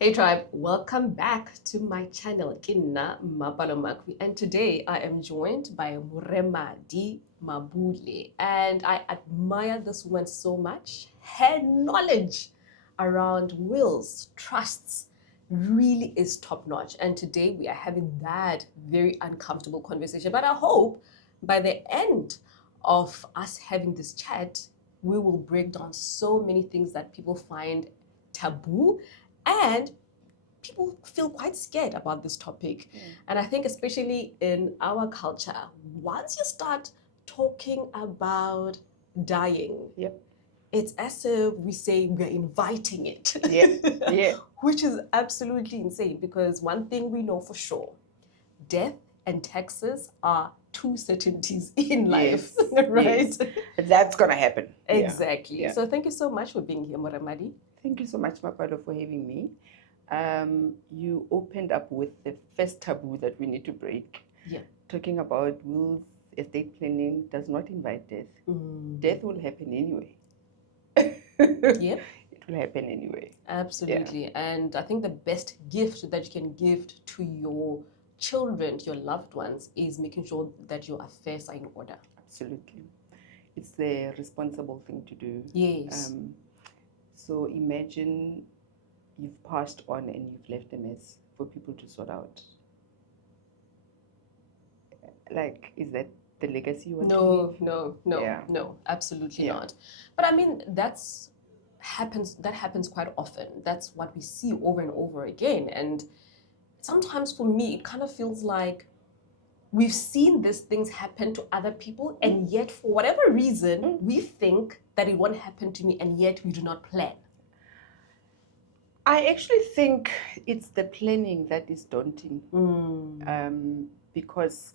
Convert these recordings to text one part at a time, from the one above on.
Hey tribe, welcome back to my channel, Kinna Mapalomakwi. And today I am joined by Moremadi Mabule. And I admire this woman so much. Her knowledge around wills, trusts, really is top notch. And today we are having that very uncomfortable conversation. But I hope by the end of us having this chat, we will break down so many things that people find taboo and people feel quite scared about this topic. And I think, especially in our culture, once you start talking about dying, Yep. it's as if we say we're inviting it. Yeah. Which is absolutely insane because one thing we know for sure, death and taxes are two certainties in life, Yes. right? Yes. That's gonna happen. Exactly. Yeah. So thank you so much for being here, Moremadi. Thank you so much, Mapalo, for having me. You opened up with the first taboo that we need to break. Yeah. Talking about wills, estate planning does not invite death. Death will happen anyway. Yep. It will happen anyway. Absolutely. And I think the best gift that you can give to your children, to your loved ones, is making sure that your affairs are in order. Absolutely. It's the responsible thing to do. Yes. So imagine you've passed on and you've left a mess for people to sort out. Like, is that the legacy you want to leave? No, absolutely Yeah. not. But I mean, that happens quite often. That's what we see over and over again. And sometimes for me, it kind of feels like we've seen these things happen to other people, and yet for whatever reason, we think that it won't happen to me, and yet we do not plan. I actually think it's the planning that is daunting. Because,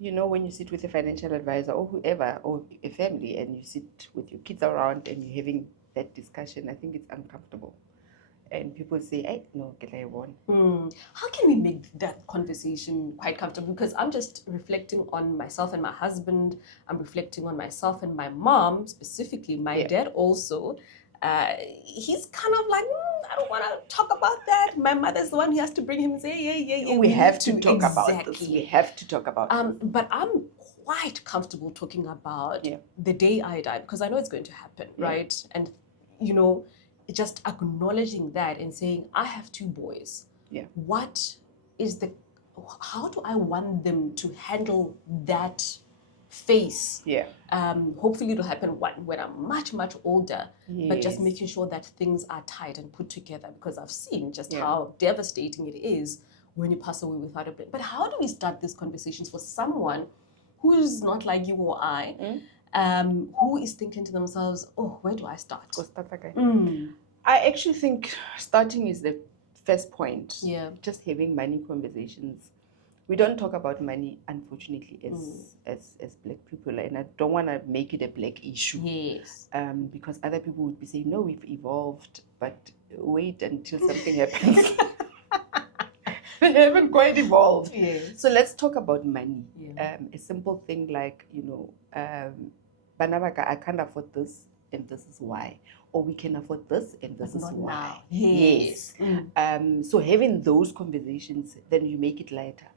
you know, when you sit with a financial advisor or whoever, or a family, and you sit with your kids around and you're having that discussion, I think it's uncomfortable. And people say, hey, no, get I won. How can we make that conversation quite comfortable? Because I'm just reflecting on myself and my husband. I'm reflecting on myself and my mom, specifically. My dad also. He's kind of like, I don't want to talk about that. My mother's the one who has to bring him and say, yeah. We have to talk about this. Exactly. We have to talk about this. But I'm quite comfortable talking about the day I die because I know it's going to happen, right? And, you know, just acknowledging that and saying, I have two boys. Yeah. How do I want them to handle that phase? Yeah. Hopefully it'll happen when I'm much, much older, but just Yes. making sure that things are tight and put together because I've seen just Yeah. how devastating it is when you pass away without a plan. But how do we start these conversations for someone who's not like you or I, who is thinking to themselves, oh, where do I start? I actually think starting is the first point. Yeah. Just having money conversations. We don't talk about money, unfortunately, as black people, and I don't want to make it a black issue. Yes. Because other people would be saying, no, we've evolved, but wait until something happens. They haven't quite evolved. Yes. So let's talk about money. Yeah. A simple thing like, you know, Banabaka, I can't afford this, and this is why. Or we can afford this, and this But is not why. now. Yes. So having those conversations, then you make it lighter.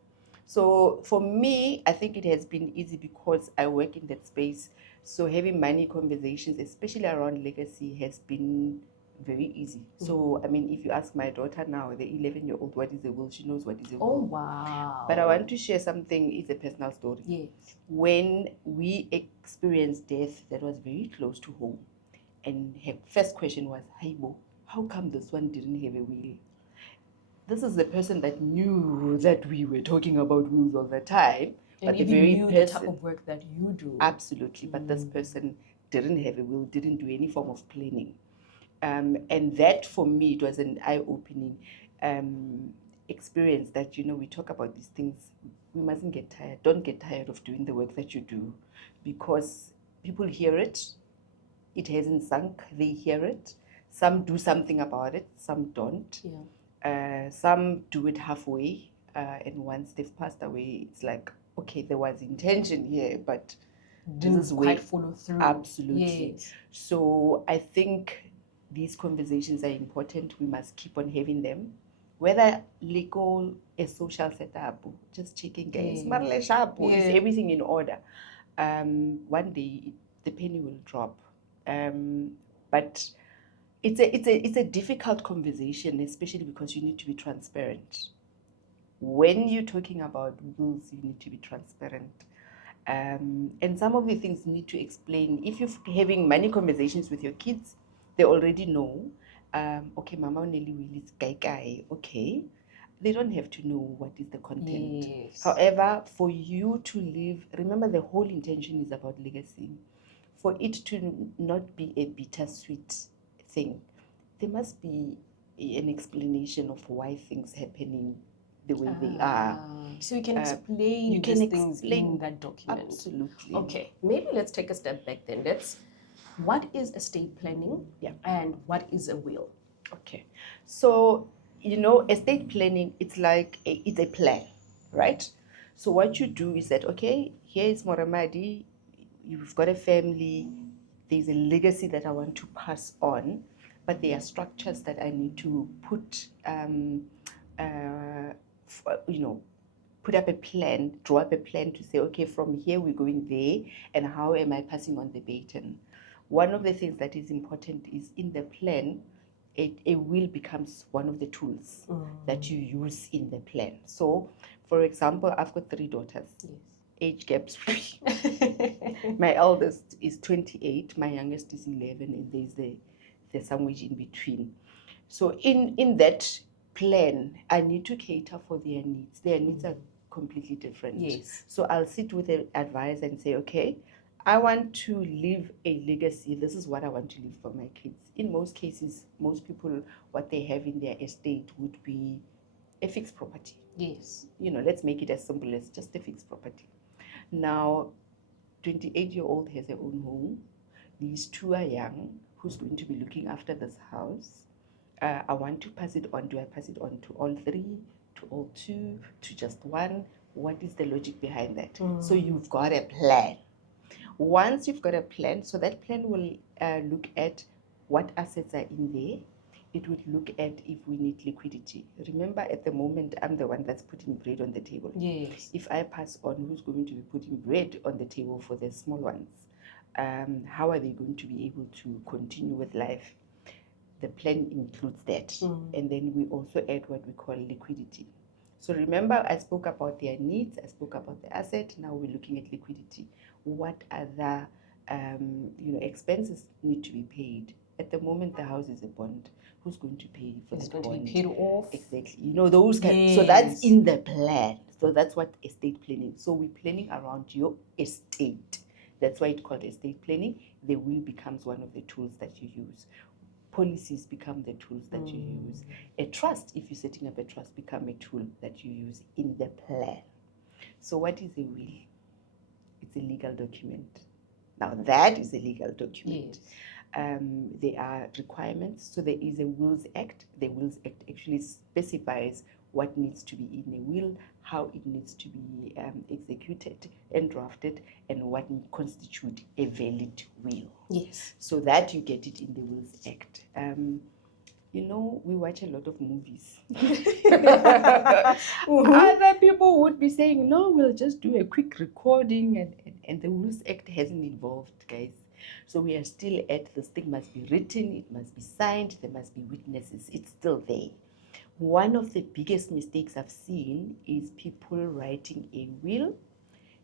So for me, I think it has been easy because I work in that space. So having money conversations, especially around legacy, has been very easy. So, I mean, if you ask my daughter now, the 11-year-old, what is a will, she knows what is a will. Oh, wow. But I want to share something, it's a personal story. Yes. When we experienced death that was very close to home, and her first question was, hey, Bo, how come this one didn't have a will? This is the person that knew that we were talking about wills all the time. And but even the very knew person, the type of work that you do. Absolutely. But this person didn't have a will, didn't do any form of planning. And that for me, it was an eye-opening experience that, you know, we talk about these things. We mustn't get tired. Don't get tired of doing the work that you do because people hear it. It hasn't sunk. They hear it. Some do something about it. Some don't. Yeah. Some do it halfway. And once they've passed away, it's like, okay, there was intention here, but Didn't quite follow through. Absolutely. Yes. So I think these conversations are important. We must keep on having them. Whether legal, a social setup, just checking, guys, Yes. is everything in order? One day the penny will drop. But it's a difficult conversation, especially because you need to be transparent. When you're talking about wills, you need to be transparent. And some of the things you need to explain. If you're having money conversations with your kids, they already know. Okay, Mama Nelly will is kai. Okay, they don't have to know what is the content. Yes. However, for you to live, remember the whole intention is about legacy. For it to not be a bittersweet thing, there must be an explanation of why things happening the way they are. So you can explain you can these things explain. in that document. Absolutely. Okay, maybe let's take a step back then. What is estate planning? Yeah. And what is a will? Okay. So, estate planning, it's like it's a plan, right? So what you do is that, okay, here is Moremadi, you've got a family, there's a legacy that I want to pass on, but there are structures that I need to put, put up a plan, draw up a plan to say, okay, from here we're going there, and how am I passing on the baton? One of the things that is important is in the plan, a will becomes one of the tools that you use in the plan. So, for example, I've got 3 daughters. Yes. Age gaps. My eldest is 28, my youngest is 11, and there's the sandwich in between. So in that plan, I need to cater for their needs. Their needs are completely different. Yes. So I'll sit with an advisor and say, okay, I want to leave a legacy. This is what I want to leave for my kids. In most cases, most people, what they have in their estate would be a fixed property. Yes. Let's make it as simple as just a fixed property. Now, 28-year-old has her own home. These 2 are young. Who's going to be looking after this house? I want to pass it on. Do I pass it on to all 3, to all 2, to just 1? What is the logic behind that? So you've got a plan. Once you've got a plan, so that plan will look at what assets are in there. It would look at if we need liquidity. Remember, at the moment, I'm the one that's putting bread on the table. Yes. If I pass on, who's going to be putting bread on the table for the small ones? How are they going to be able to continue with life? The plan includes that. And then we also add what we call liquidity. So remember, I spoke about their needs, I spoke about the asset, now we're looking at liquidity. What other expenses need to be paid? At the moment, the house is a bond. Who's going to pay for the bond? It's going to be paid off. Exactly. Those kind. Yes. So that's in the plan. So that's what estate planning. So we're planning around your estate. That's why it's called estate planning. The will becomes one of the tools that you use. Policies become the tools that you use. A trust, if you're setting up a trust, become a tool that you use in the plan. So what is a will? It's a legal document. Now that is a legal document. Yes. There are requirements. So there is a Wills Act. The Wills Act actually specifies what needs to be in a will, how it needs to be executed and drafted, and what constitutes a valid will. Yes. So that you get it in the Wills Act. We watch a lot of movies. Other people would be saying, no, we'll just do a quick recording, and the Wills Act hasn't evolved, guys. So we are still at this thing must be written, it must be signed, there must be witnesses. It's still there. One of the biggest mistakes I've seen is people writing a will,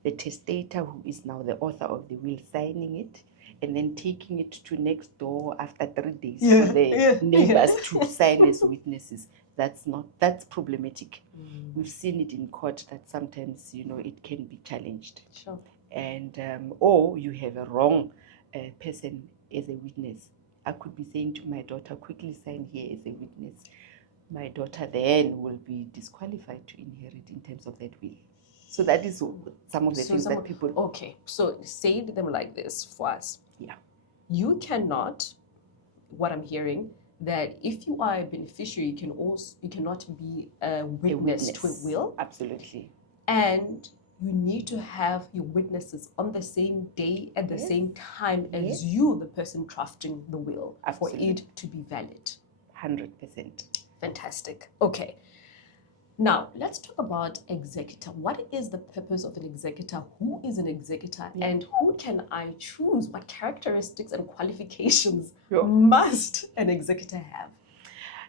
the testator, who is now the author of the will, signing it, and then taking it to next door after 3 days for the neighbors to sign as witnesses. That's problematic. We've seen it in court that sometimes it can be challenged. Sure. And or you have a wrong person as a witness. I could be saying to my daughter, quickly sign here as a witness. My daughter then will be disqualified to inherit in terms of that will. So that is some of the things that people... Okay, so say them like this for us. Yeah. You cannot, what I'm hearing, that if you are a beneficiary, you cannot be a witness to a will. Absolutely. And you need to have your witnesses on the same day at the Yes. same time as Yes. you, the person drafting the will, Absolutely. for it to be valid. 100%. Fantastic. Okay. Now, let's talk about executor. What is the purpose of an executor? Who is an executor? Yeah. And who can I choose? What characteristics and qualifications Yeah. must an executor have?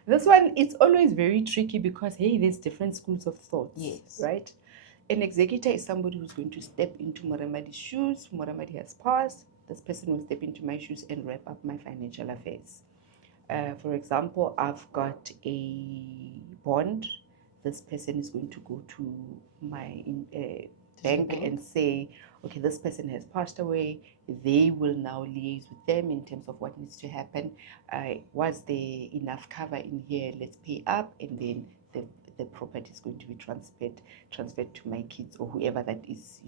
This one, it's always very tricky because, hey, there's different schools of thought. Yes. Right? An executor is somebody who's going to step into Moremadi's shoes. Moremadi has passed. This person will step into my shoes and wrap up my financial affairs. For example, I've got a bond. This person is going to go to my bank and say, okay, this person has passed away. They will now liaise with them in terms of what needs to happen. Was there enough cover in here? Let's pay up, and then the property is going to be transferred to my kids or whoever that is,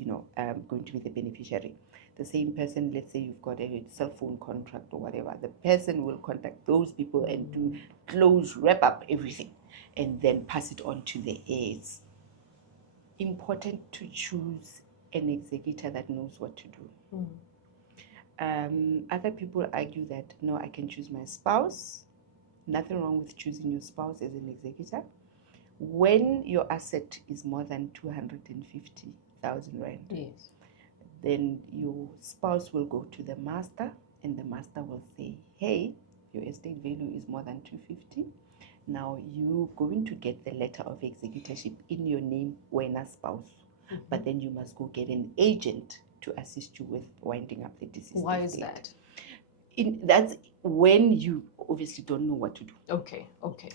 going to be the beneficiary. The same person, let's say you've got a cell phone contract or whatever, the person will contact those people and do close, wrap up everything, and then pass it on to the heirs. Important to choose an executor that knows what to do. Other people argue that, no, I can choose my spouse. Nothing wrong with choosing your spouse as an executor. When your asset is more than 250,000 rand, Yes. then your spouse will go to the master, and the master will say, hey, your estate value is more than 250. Now you're going to get the letter of executorship in your name when a spouse, but then you must go get an agent to assist you with winding up the deceased. Why is estate. that? That's when you obviously don't know what to do. Okay.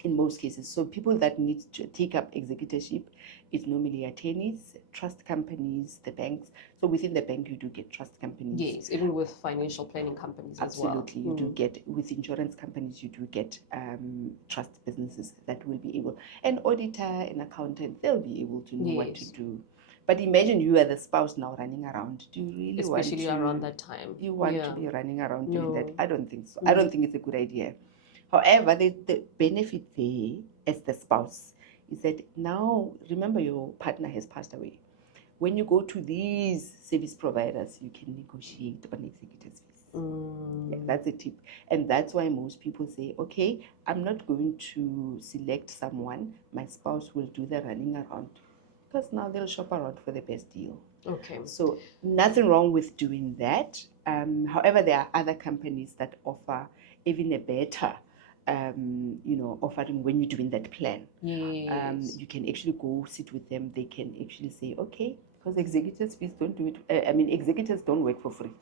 In most cases. So people that need to take up executorship is normally attorneys, trust companies, the banks. So within the bank, you do get trust companies. Yes, even with financial planning companies as well. Absolutely, you do get, with insurance companies, you do get trust businesses that will be able, an auditor, an accountant, they'll be able to know what to do. But imagine you are the spouse now running around. Do you really Especially want to, around that time? You want to be running around doing that? I don't think so. No. I don't think it's a good idea. However, the benefit there as the spouse is that now, remember, your partner has passed away. When you go to these service providers, you can negotiate on executor's fees. Yeah, that's a tip. And that's why most people say, okay, I'm not going to select someone. My spouse will do the running around. Because now they'll shop around for the best deal. Okay. So nothing wrong with doing that. However, there are other companies that offer even a better offering when you're doing that plan. Yes. You can actually go sit with them. They can actually say, okay, because executors fees don't do it. Executors don't work for free.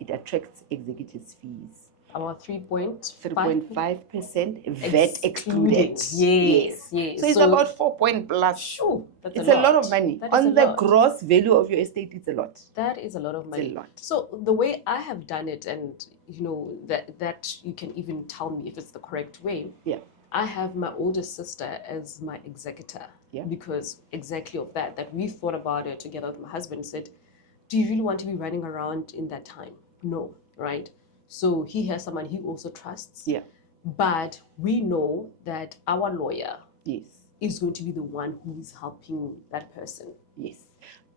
It attracts executors fees. About 3.5% VAT excluded. Yes. So it's about 4 point plus. Sure, it's a lot of money. On the gross value of your estate, it's a lot. That is a lot of money. It's a lot. So the way I have done it, and that you can even tell me if it's the correct way. Yeah. I have my oldest sister as my executor. Yeah. Because exactly of that we thought about it together with my husband, said, do you really want to be running around in that time? No, right? So he has someone he also trusts. Yeah. But we know that our lawyer is going to be the one who is helping that person. Yes.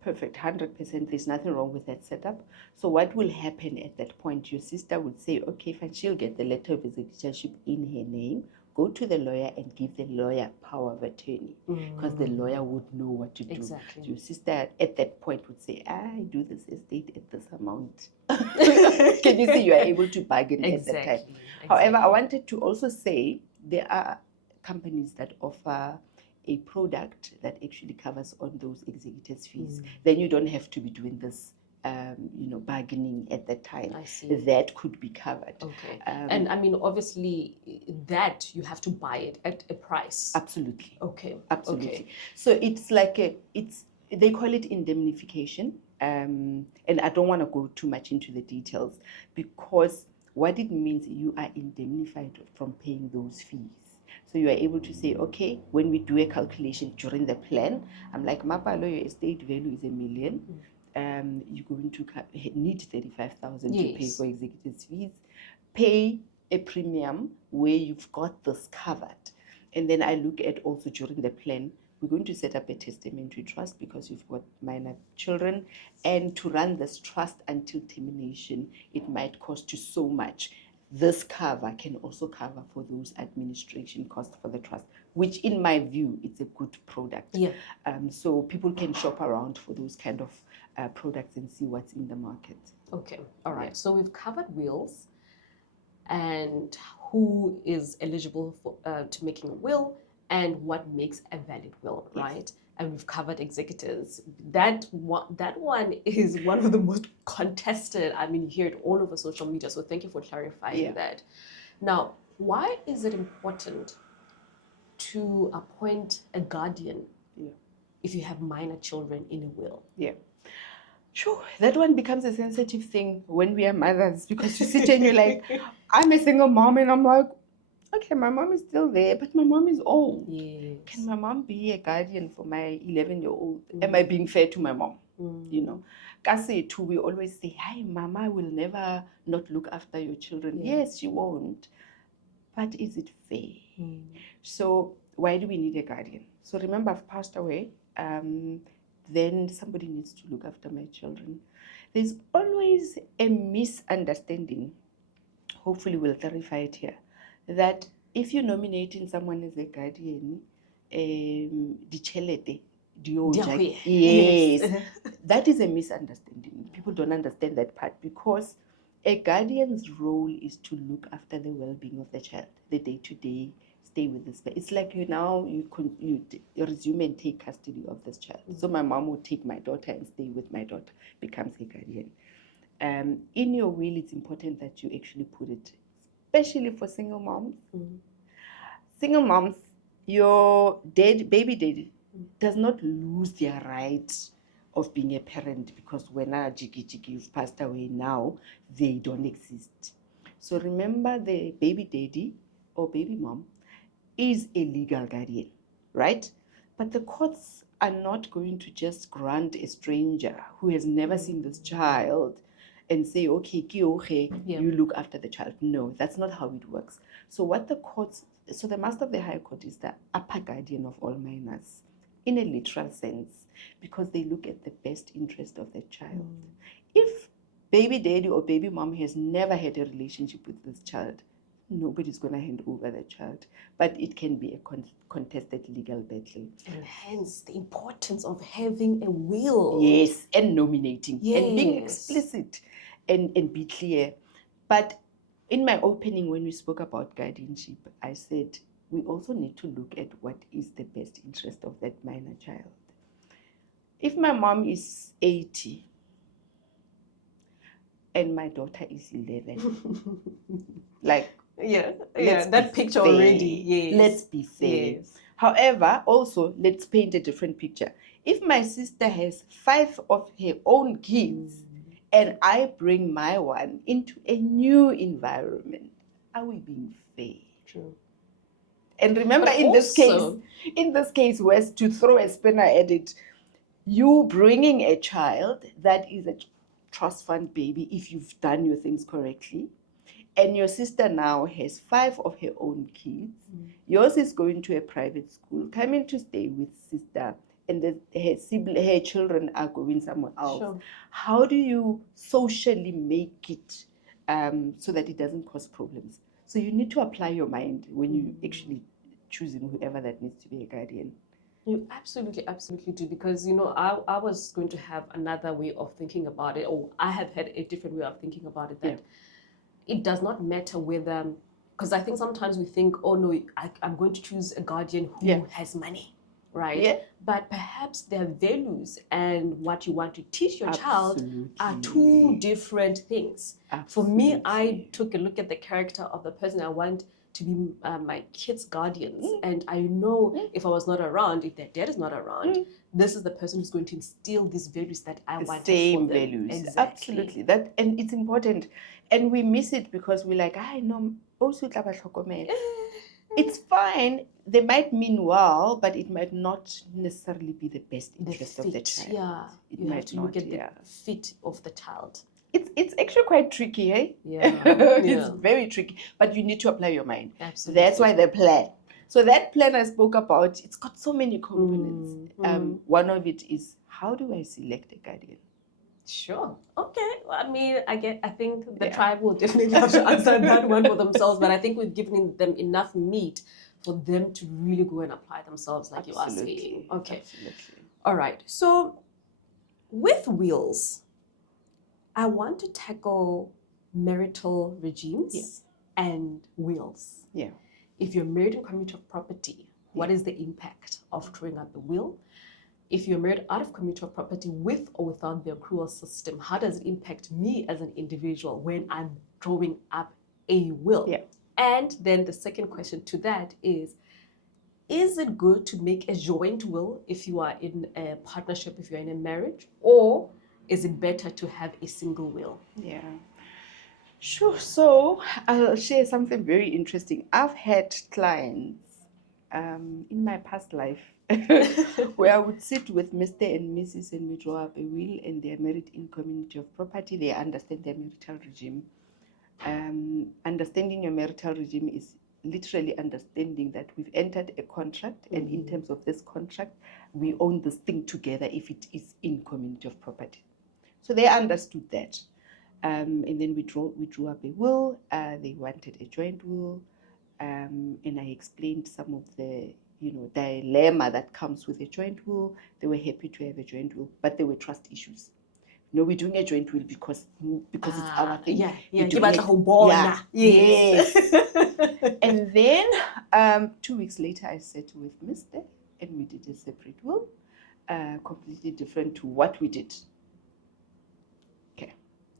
Perfect. 100%. There's nothing wrong with that setup. So what will happen at that point? Your sister would say, okay, fine, she'll get the letter of executorship in her name. Go to the lawyer and give the lawyer power of attorney, because the lawyer would know what to do. Exactly. So your sister at that point would say, I do this estate at this amount. Can you see you are able to bargain at that time? However, I wanted to also say there are companies that offer a product that actually covers on those executors' fees. Then you don't have to be doing this bargaining at that time. I see. That could be covered. Okay. And obviously that you have to buy it at a price. Absolutely. Okay. Absolutely. Okay. So it's like they call it indemnification. And I don't want to go too much into the details, because what it means, you are indemnified from paying those fees. So you are able to say, okay, when we do a calculation during the plan, I'm like, Mapalo, your estate value is 1 million. You're going to need 35,000 to pay for executives fees. Pay a premium where you've got this covered. And then I look at also during the plan, we're going to set up a testamentary trust because you've got minor children, and to run this trust until termination, it might cost you so much. This cover can also cover for those administration costs for the trust, which in my view, it's a good product. Yeah. So people can shop around for those kind of products and see what's in the market. Okay. All right. Yeah. So we've covered wills and who is eligible for to making a will and what makes a valid will, Yes. right? And we've covered executors. That one is one of the most contested. I mean, you hear it all over social media. So thank you for clarifying that. Now, why is it important to appoint a guardian if you have minor children in a will? Yeah. Sure, that one becomes a sensitive thing when we are mothers, because you sit and you're like, I'm a single mom, and I'm like, okay, my mom is still there, but my mom is old. Yes. Can my mom be a guardian for my 11-year-old? Am I being fair to my mom? You know, Kasi too, we always say, hi, mama will never not look after your children. Yes, she won't. But is it fair? So why do we need a guardian? So remember, I've passed away. Then somebody needs to look after my children. There's always a misunderstanding. Hopefully we'll clarify it here. That if you're nominating someone as a guardian, yes, that is a misunderstanding. People don't understand that part, because a guardian's role is to look after the well-being of the child, the day-to-day, stay with this. It's like you resume and take custody of this child. So my mom would take my daughter and stay with my daughter, becomes a guardian. In your will, it's important that you actually put it, especially for single moms. Single moms, your baby daddy does not lose their right of being a parent because when you've passed away now, they don't exist. So remember, the baby daddy or baby mom is a legal guardian, right? But the courts are not going to just grant a stranger who has never seen this child and say, okay, you look after the child. No, that's not how it works. So the Master of the High Court is the upper guardian of all minors, in a literal sense, because they look at the best interest of the child. If baby daddy or baby mom has never had a relationship with this child, nobody's going to hand over the child. But it can be a contested legal battle. And hence the importance of having a will. Yes, and nominating. Yes. And being explicit and be clear. But in my opening, when we spoke about guardianship, I said we also need to look at what is the best interest of that minor child. If my mom is 80 and my daughter is 11, like, that picture fair. Already. Yes. Let's be fair. Yes. However, also, let's paint a different picture. If my sister has 5 of her own kids and I bring my one into a new environment, are we being fair? True. And remember, in this case, Wes, to throw a spinner at it, you bringing a child that is a trust fund baby, if you've done your things correctly, and your sister now has 5 of her own kids, yours is going to a private school, coming to stay with sister, and her children are going somewhere else. Sure. How do you socially make it so that it doesn't cause problems? So you need to apply your mind when you actually choosing whoever that needs to be a guardian. You absolutely do, because I was going to have another way of thinking about it, or I have had a different way of thinking about it, that it does not matter whether, because I think sometimes we think, oh no, I'm going to choose a guardian who has money, right? Yeah. But perhaps their values and what you want to teach your child are 2 different things. For me, I took a look at the character of the person I want to be my kids' guardians, and I know if I was not around, if their dad is not around, this is the person who's going to instill these values that I want. Same values, exactly. Absolutely. That, and it's important, and we miss it because we're like, I know, also it's fine. They might mean well, but it might not necessarily be the best interest of the child. Yeah, you have to look at the fit of the child. It's actually quite tricky, eh? Yeah. It's very tricky, but you need to apply your mind. Absolutely. That's why they plan. So that plan I spoke about, it's got so many components. One of it is, how do I select a guardian? Sure. Okay. Well, I mean, I think the Yeah. tribe will definitely have to answer that one for themselves, but I think we've given them enough meat for them to really go and apply themselves, like you are saying. Okay. Absolutely. All right. So with wills, I want to tackle marital regimes and wills. Yeah. If you're married in community of property, what is the impact of throwing out the will? If you're married out of community of property with or without the accrual system, how does it impact me as an individual when I'm drawing up a will? Yeah. And then the second question to that is it good to make a joint will if you are in a partnership, if you're in a marriage, or is it better to have a single will? Yeah. Sure. So I'll share something very interesting. I've had clients in my past life where I would sit with Mr. and Mrs. and we draw up a will, and they're married in community of property. They understand their marital regime. Understanding your marital regime is literally understanding that we've entered a contract, and in terms of this contract, we own this thing together if it is in community of property. So they understood that. And then we drew up a will. They wanted a joint will, and I explained some of the dilemma that comes with a joint will. They were happy to have a joint will, but there were trust issues. No, we're doing a joint will because it's our thing. Yeah. Yes. And then 2 weeks later, I sat with Mr. and we did a separate will, completely different to what we did.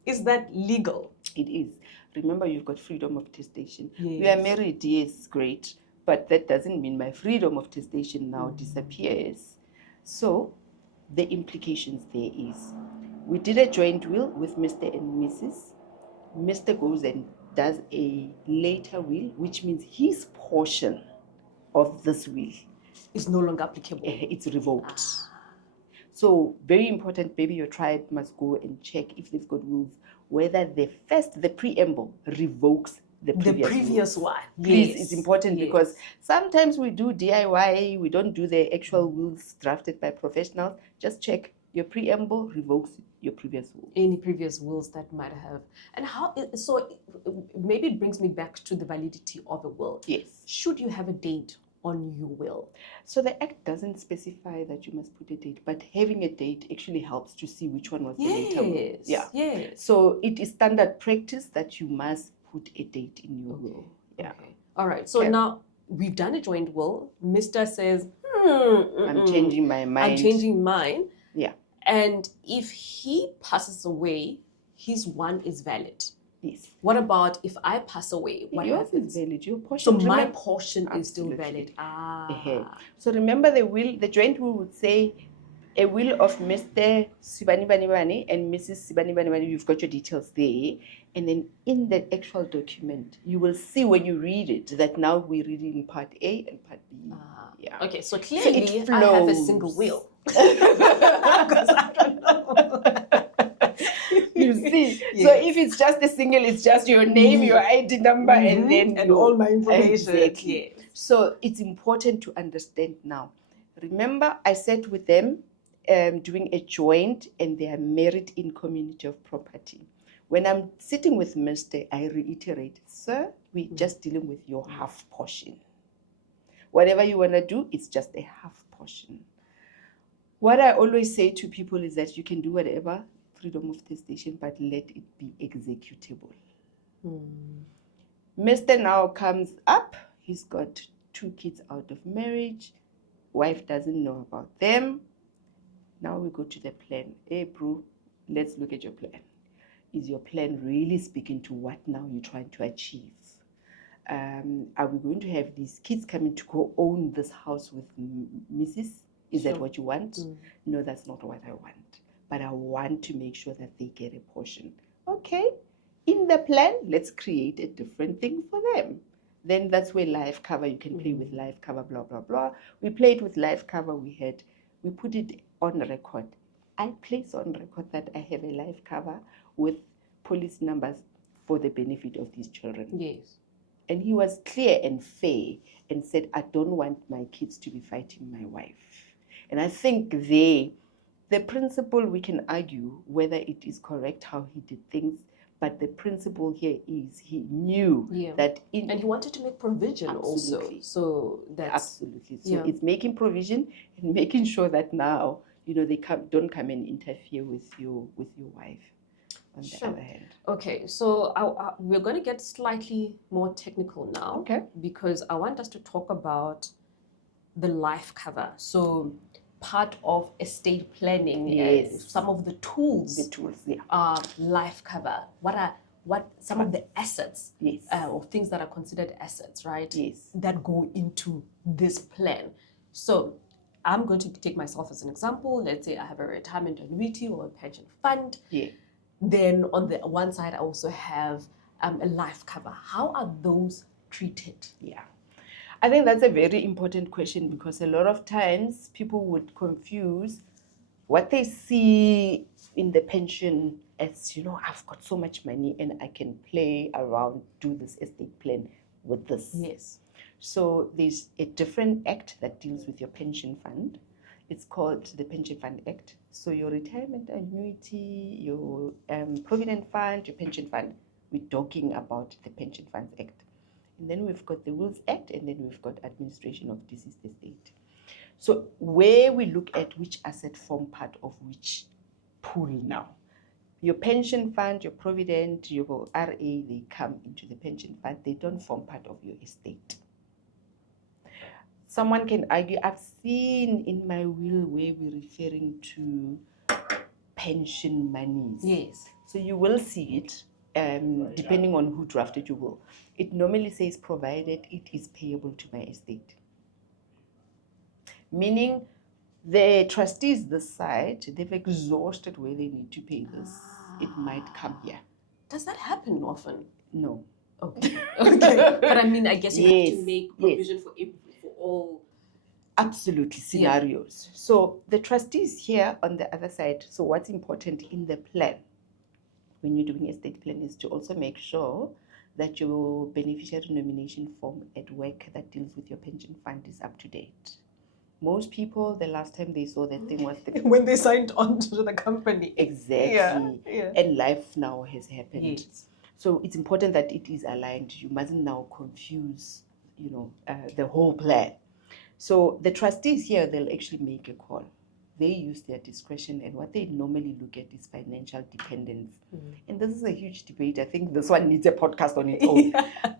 Is that legal? It is. Remember, you've got freedom of testation. Yes. We are married, yes, great, but that doesn't mean my freedom of testation now disappears. So the implications there is, we did a joint will with Mr. and Mrs. Mr. goes and does a later will, which means his portion of this will is no longer applicable. It's revoked. So very important, maybe your tribe must go and check if they've got wills, whether the preamble revokes the previous one. Please, yes. It's important because sometimes we do DIY, we don't do the actual wills drafted by professionals. Just check your preamble revokes your previous will. Any previous wills that might have. And maybe it brings me back to the validity of a will. Yes. Should you have a date on your will? So the act doesn't specify that you must put a date, but having a date actually helps to see which one was the later will. Yeah. Yes. So it is standard practice that you must put a date in your will. Yeah. Okay. All right. So now we've done a joint will. Mr. says, I'm changing my mind. I'm changing mine. Yeah. And if he passes away, his one is valid. Yes. What about if I pass away? What Yours happens? is valid. Your portion. So my portion is still valid. So remember the joint will would say a will of Mr. Sibani Bani Bani and Mrs. Sibani Bani Bani. You've got your details there. And then in the actual document, you will see when you read it that now we're reading part A and part B. Yeah. Okay, so clearly I have a single will. Because I don't know. You see, so if it's just a single, it's just your name, your ID number, and then all my information. Exactly. Yes. So it's important to understand now. Remember, I sat with them doing a joint, and they are married in community of property. When I'm sitting with Mr., I reiterate, sir, we're just dealing with your half portion. Whatever you want to do, it's just a half portion. What I always say to people is that you can do whatever, freedom of testation, but let it be executable. Mr. now comes up. He's got 2 kids out of marriage. Wife doesn't know about them. Now we go to the plan. Hey, bro, let's look at your plan. Is your plan really speaking to what now you're trying to achieve? Are we going to have these kids coming to go own this house with Mrs.? Is that what you want? No, that's not what I want. But I want to make sure that they get a portion. Okay, in the plan, let's create a different thing for them. Then that's where life cover, you can play with life cover, blah, blah, blah. We played with life cover, we put it on record. I place on record that I have a life cover with police numbers for the benefit of these children. Yes. And he was clear and fair and said, I don't want my kids to be fighting my wife. And I think the principle, we can argue whether it is correct how he did things, but the principle here is he knew that and he wanted to make provision also. So that's absolutely. So it's making provision and making sure that now, they don't come and interfere with your wife. On the other hand. Okay, so we're going to get slightly more technical now. Okay. Because I want us to talk about the life cover. So part of estate planning, some of the tools. The tools, are life cover. What some of the assets or things that are considered assets, right? Yes. That go into this plan. So I'm going to take myself as an example. Let's say I have a retirement annuity or a pension fund. Yeah. Then on the one side, I also have a life cover. How are those treated? Yeah. I think that's a very important question because a lot of times people would confuse what they see in the pension as, I've got so much money and I can play around, do this estate plan with this. Yes. So there's a different act that deals with your pension fund. It's called the Pension Fund Act. So your retirement annuity, your provident fund, your pension fund, we're talking about the Pension Funds Act. And then we've got the Wills Act, and then we've got Administration of Deceased Estate. So where we look at which asset form part of which pool now. Your pension fund, your provident, your RA, they come into the pension fund. They don't form part of your estate. Someone can argue, I've seen in my will where we're referring to pension monies. Yes. So you will see it, depending on who drafted your will. It normally says, provided it is payable to my estate. Meaning, the trustees this side, they've exhausted where they need to pay this. It might come here. Does that happen often? No. Okay. Okay. But I mean, I guess you have to make provision for all. Absolutely, scenarios. So the trustees here on the other side, so what's important in the plan, when you're doing estate plan, is to also make sure that your beneficiary nomination form at work that deals with your pension fund is up to date. Most people, the last time they saw that thing was when they signed on to the company. Exactly. Yeah. And life now has happened. Yes. So it's important that it is aligned. You mustn't now confuse, the whole plan. So the trustees here, they'll actually make a call. They use their discretion, and what they normally look at is financial dependence. And this is a huge debate. I think this one needs a podcast on its own.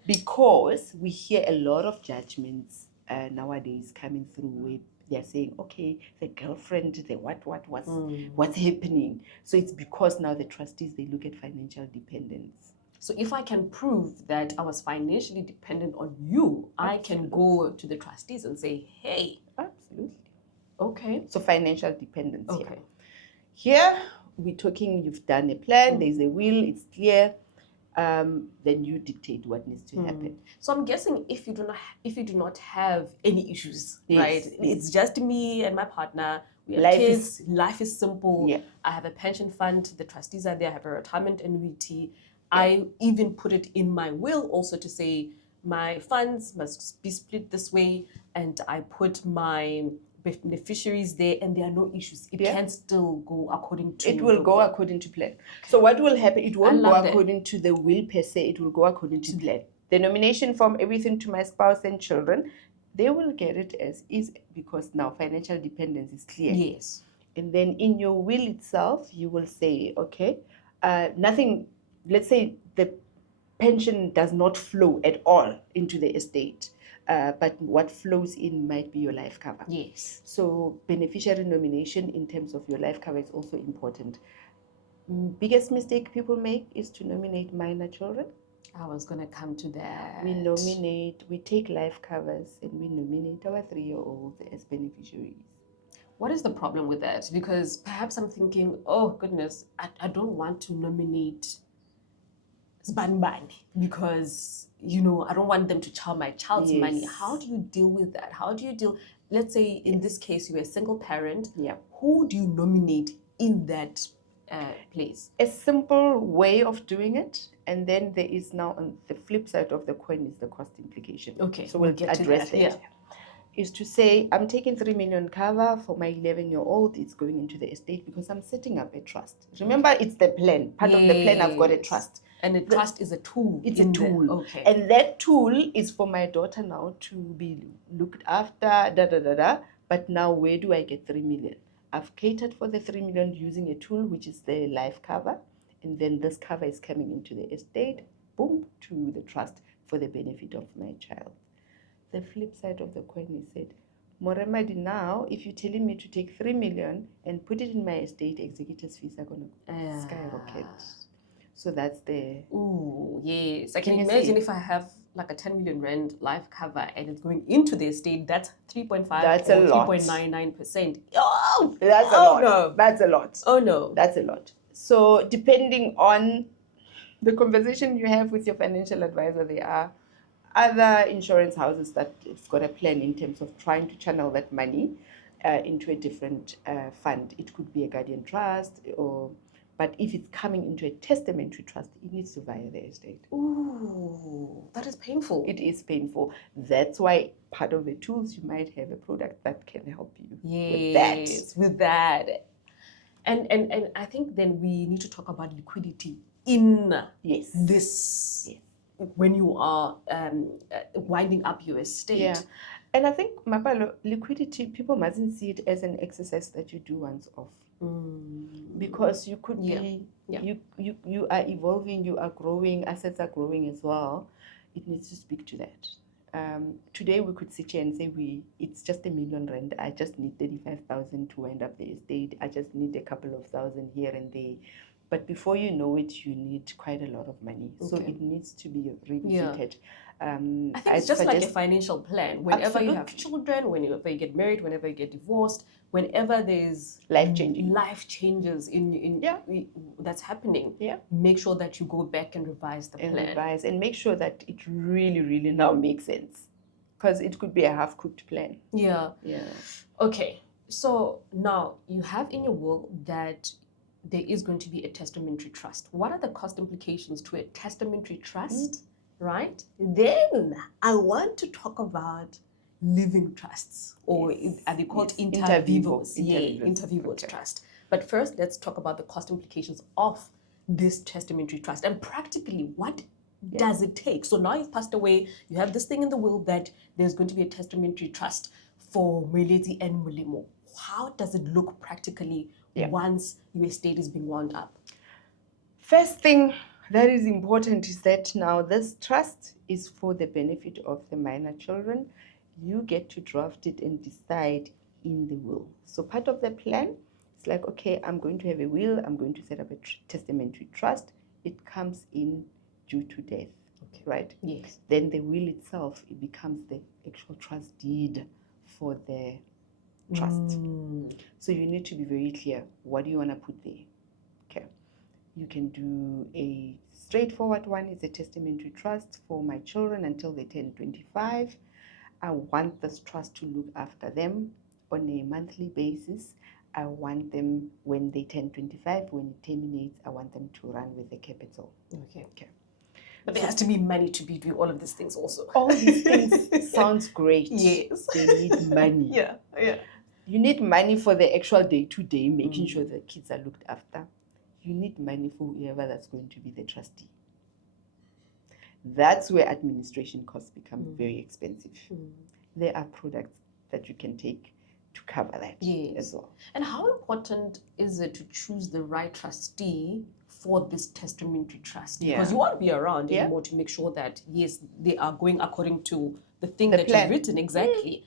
Because we hear a lot of judgments nowadays coming through where they're saying, okay, the girlfriend, the what's happening? So it's because now the trustees, they look at financial dependence. So if I can prove that I was financially dependent on you, I can go to the trustees and say, hey. Absolutely. Okay. So financial dependence. Okay. Here we're talking, you've done a plan, there's a will, it's clear. Then you dictate what needs to happen. So I'm guessing if you do not have any issues, right? It's just me and my partner. We have kids. Life is simple. Yeah. I have a pension fund. The trustees are there. I have a retirement annuity. Yeah. I even put it in my will also to say my funds must be split this way, and I put my beneficiaries there, and there are no issues. It can still go according to. It will go according to plan. So what will happen? It won't go according to the will per se. It will go according to plan. The nomination form, everything to my spouse and children, they will get it as is because now financial dependence is clear. Yes. And then in your will itself, you will say, okay, nothing. Let's say the pension does not flow at all into the estate. But what flows in might be your life cover. Yes. So beneficiary nomination in terms of your life cover is also important. Biggest mistake people make is to nominate minor children. I was going to come to that. We take life covers and we nominate our 3-year-olds as beneficiaries. What is the problem with that? Because perhaps I'm thinking, oh goodness, I don't want to nominate Sbanban because, I don't want them to chow my child's money. How do you deal with that? How do you deal, let's say in this case, you're a single parent. Yeah. Who do you nominate in that place? A simple way of doing it, and then there is now on the flip side of the coin is the cost implication. Okay, So we'll get to address that. that. Yeah. Is to say I'm taking 3 million cover for my 11-year-old. It's going into the estate because I'm setting up a trust. Remember, it's the plan. Part of the plan, I've got a Yes. trust. And the trust is a tool. It's a in tool. there. Okay. And that tool is for my daughter now to be looked after, But now where do I get 3 million? I've catered for the 3 million using a tool, which is the life cover. And then this cover is coming into the estate, boom, to the trust for the benefit of my child. The flip side of the coin is said, Moremadi, now, if you're telling me to take 3 million and put it in my estate, executors' fees are going to skyrocket. So that's the... Ooh, yes. I Can can you imagine see? if I have like a 10 million rand life cover and it's going into the estate, that's 3.5 That's or a lot. 3.99%. Oh, That's a oh lot. no. That's a lot. Oh no. That's a lot. So depending on the conversation you have with your financial advisor, there are other insurance houses that have got a plan in terms of trying to channel that money into a different fund. It could be a guardian trust, but if it's coming into a testamentary trust, it needs to via the estate. Ooh, that is painful. It is painful. That's why part of the tools you might have a product that can help you with that. Yes, with that. And I think then we need to talk about liquidity in Yes. this when you are winding up your estate. Yeah. And I think, Mapalo, liquidity, people mustn't see it as an exercise that you do once off. Because you could be, you are evolving, you are growing, assets are growing as well. It needs to speak to that. Today we could sit here and say it's just R1 million. I just need 35,000 to wind up the estate. I just need a couple of thousand here and there. But before you know it, you need quite a lot of money. Okay. So it needs to be revisited. I think it's just like a financial plan. Whenever Absolutely. you have children, whenever you get married, whenever you get divorced, whenever there's life changes in that's happening, make sure that you go back and revise the plan. And make sure that it really, really now makes sense. Because it could be a half-cooked plan. Yeah. Okay. So now you have in your will that there is going to be a testamentary trust. What are the cost implications to a testamentary trust? Right? Then I want to talk about living trusts, or are they called inter vivos? Inter vivos trust. But first, let's talk about the cost implications of this testamentary trust and practically what does it take. So now you've passed away, you have this thing in the will that there's going to be a testamentary trust for Mwelezi and Mulimo. How does it look practically once your estate is being wound up? First thing that is important is that now this trust is for the benefit of the minor children. You get to draft it and decide in the will. So part of the plan, it's like, okay, I'm going to have a will, I'm going to set up a testamentary trust. It comes in due to death, right? Yes. Then the will itself, it becomes the actual trust deed for the trust. So you need to be very clear. What do you want to put there? Okay. You can do a straightforward one. It's a testamentary trust for my children until they turn 25. I want this trust to look after them on a monthly basis. I want them when they turn 25, when it terminates, I want them to run with the capital. Okay. But there has to be money to be doing all of these things also. All these things sounds great. Yes. They need money. Yeah. You need money for the actual day-to-day, making sure the kids are looked after. You need money for whoever that's going to be the trustee. That's where administration costs become very expensive. There are products that you can take to cover that as well. And how important is it to choose the right trustee for this testamentary trust? Because you won't be around anymore to make sure that, yes, they are going according to the thing that you've written. Exactly.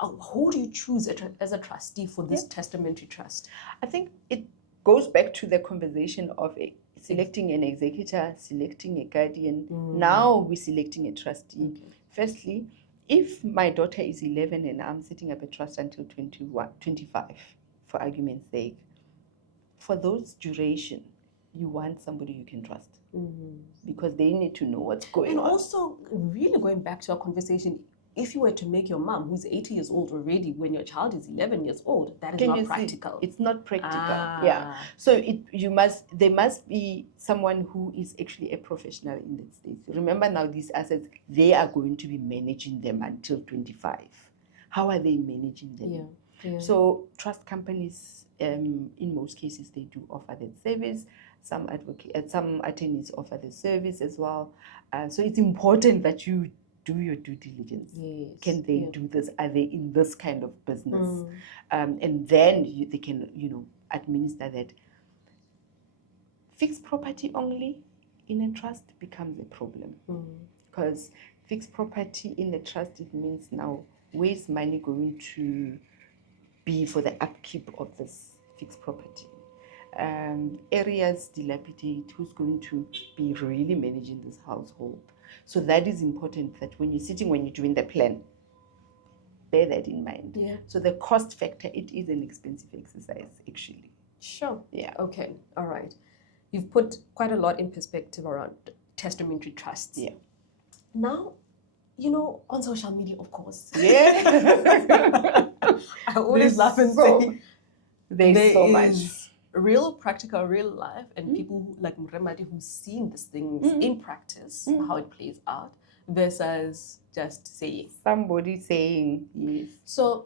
Who do you choose as a trustee for this testamentary trust? I think it goes back to the conversation of selecting an executor, selecting a guardian. Now we're selecting a trustee. Firstly, if my daughter is 11 and I'm setting up a trust until 25, for argument's sake, for those duration, you want somebody you can trust. Because they need to know what's going on. And also, really going back to our conversation, if you were to make your mom, who's 80 years old already, when your child is 11 years old, that is Can not you see? practical. It's not practical. Yeah. So there must be someone who is actually a professional in that stage. Remember now, these assets, they are going to be managing them until 25. How are they managing them? Yeah. So trust companies, in most cases, they do offer that service. Some attorneys offer the service as well. So it's important that you do your due diligence. Yes. Can they do this? Are they in this kind of business? And then they can, administer that. Fixed property only in a trust becomes a problem, because fixed property in a trust, it means now, where's money going to be for the upkeep of this fixed property? Areas dilapidate, who's going to be really managing this household? So that is important, that when you're doing the plan, bear that in mind. Yeah. So the cost factor, it is an expensive exercise, actually. Sure. Yeah. Okay. All right. You've put quite a lot in perspective around testamentary trusts. Yeah. Now, on social media, of course. Yeah. I always laugh and say there's so much. Real practical, real life, and people like Moremadi who've seen these things in practice, how it plays out, versus just saying. Somebody saying, yes. So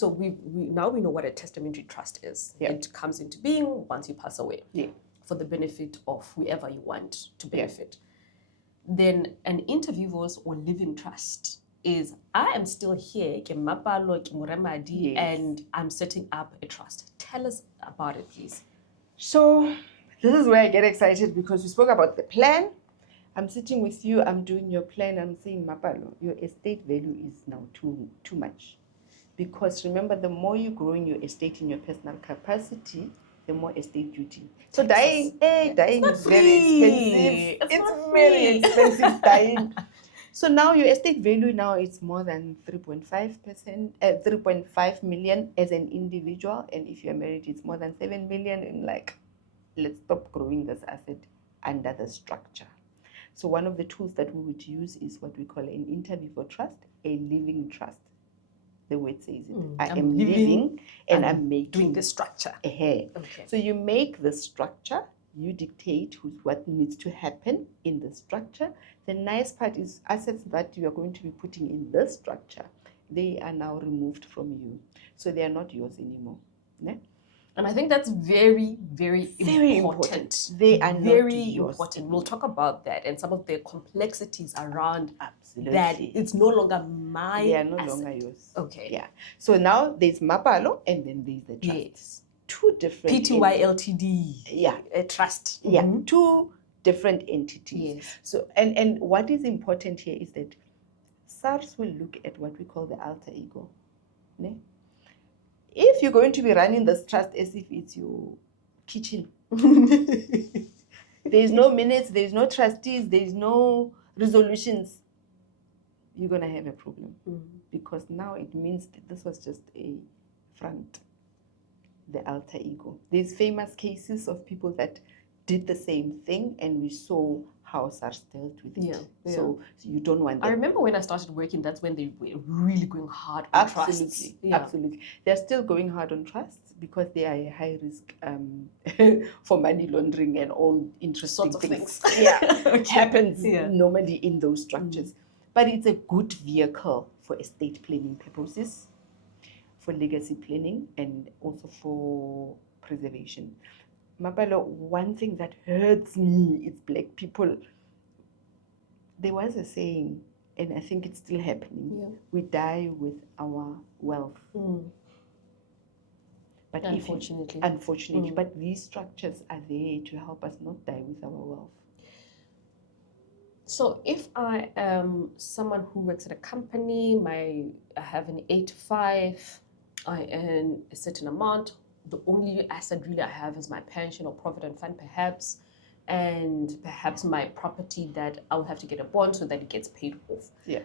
we now know what a testamentary trust is. Yeah. It comes into being once you pass away. Yeah. For the benefit of whoever you want to benefit. Yeah. Then an inter vivos or living trust is, I am still here, ke Mapalo, ke Moremadi, yes. and I'm setting up a trust. Tell us about it, please. So this is where I get excited, because we spoke about the plan. I'm sitting with you, I'm doing your plan, I'm saying, Mapalo, your estate value is now too much. Because remember, the more you grow in your estate in your personal capacity, the more estate duty. So dying is very expensive. It's very expensive dying. So now your estate value now is more than 3.5 million as an individual, and if you're married, it's more than 7 million. And let's stop growing this asset under the structure. So one of the tools that we would use is what we call an inter vivo trust, a living trust. The word says it. I am living and I'm making doing the structure. Okay. So you make the structure, you dictate what needs to happen in the structure. The nice part is assets that you are going to be putting in the structure, they are now removed from you. So they are not yours anymore. Ne? And I think that's very, very important. They are very not yours. Important. We'll talk about that and some of the complexities around Absolutely. That. It's no longer my They are no asset. longer yours. Okay. Yeah. So now there's Mapalo and then there's the trust. Yes. Two different PTY Ltd. Yeah. A trust. Yeah. Two different entities. Yes. So and what is important here is that SARS will look at what we call the alter ego. Ne? If you're going to be running this trust as if it's your kitchen, there's no minutes, there's no trustees, there's no resolutions, you're going to have a problem. Because now it means that this was just a front, the alter ego. There's famous cases of people that did the same thing, and we saw how SARS dealt with it. Yeah. So you don't want that. I remember when I started working, that's when they were really going hard on trusts. Absolutely. They're still going hard on trusts because they are a high risk for money laundering and all interesting things. Yeah, happens normally in those structures. But it's a good vehicle for estate planning purposes, for legacy planning, and also for preservation. Mapalo, one thing that hurts me is black people. There was a saying, and I think it's still happening, we die with our wealth. But unfortunately, but these structures are there to help us not die with our wealth. So if I am someone who works at a company, I have an 8 to 5, I earn a certain amount, the only asset really I have is my pension or provident fund perhaps, and perhaps my property that I'll have to get a bond so that it gets paid off. Yeah.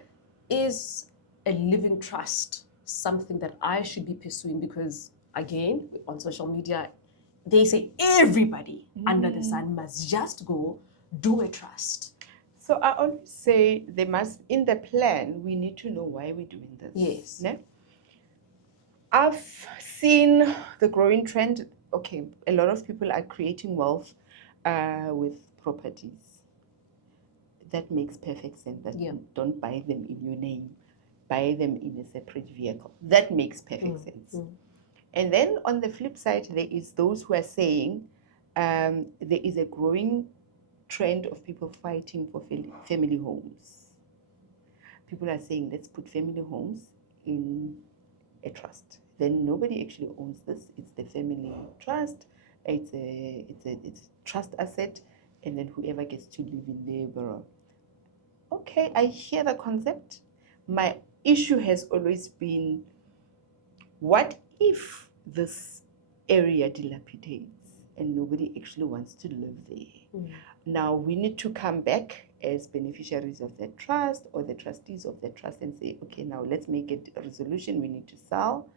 Is a living trust something that I should be pursuing? Because again, on social media, they say everybody under the sun must just go do a trust. So I always say they must, in the plan, we need to know why we're doing this. Yes. Ne? I've seen the growing trend. Okay, a lot of people are creating wealth with properties. That makes perfect sense. That don't buy them in your name, buy them in a separate vehicle. That makes perfect sense. And then on the flip side, there is those who are saying there is a growing trend of people fighting for family homes. People are saying, let's put family homes in a trust. Then nobody actually owns this. It's the family trust. It's a trust asset, and then whoever gets to live in there, borrow. Okay, I hear the concept. My issue has always been, what if this area dilapidates and nobody actually wants to live there? Now we need to come back as beneficiaries of that trust or the trustees of that trust and say, okay, now let's make it a resolution. We need to sell.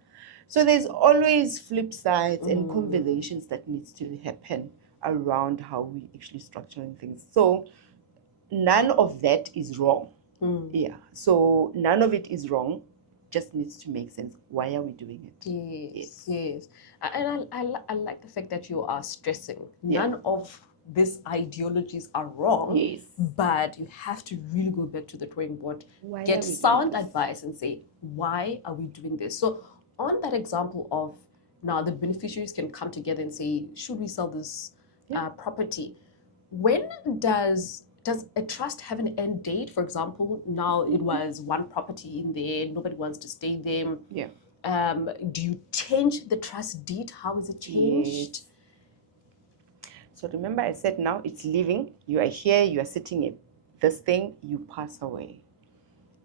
So there's always flip sides and conversations that needs to happen around how we actually structuring things. So none of that is wrong. Yeah. So none of it is wrong. Just needs to make sense. Why are we doing it? Yes. And I like the fact that you are stressing none of these ideologies are wrong. Yes. But you have to really go back to the drawing board, Why get sound advice, and say, why are we doing this? So on that example of now the beneficiaries can come together and say, should we sell this property? When does a trust have an end date? For example, now it was one property in there, nobody wants to stay there. Yeah. Do you change the trust deed? How is it changed? Yes. So remember, I said now it's living. You are here, you are sitting in this thing, you pass away.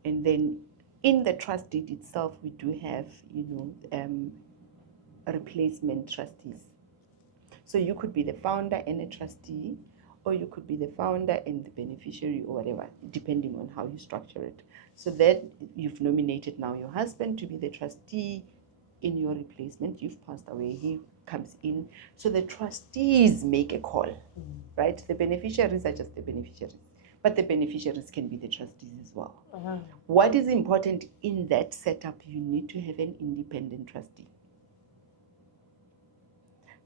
And then in the trust deed itself, we do have, replacement trustees. So you could be the founder and a trustee, or you could be the founder and the beneficiary or whatever, depending on how you structure it. So that you've nominated now your husband to be the trustee in your replacement. You've passed away, he comes in. So the trustees make a call, right? The beneficiaries are just the beneficiaries, but the beneficiaries can be the trustees as well. What is important in that setup? You need to have an independent trustee.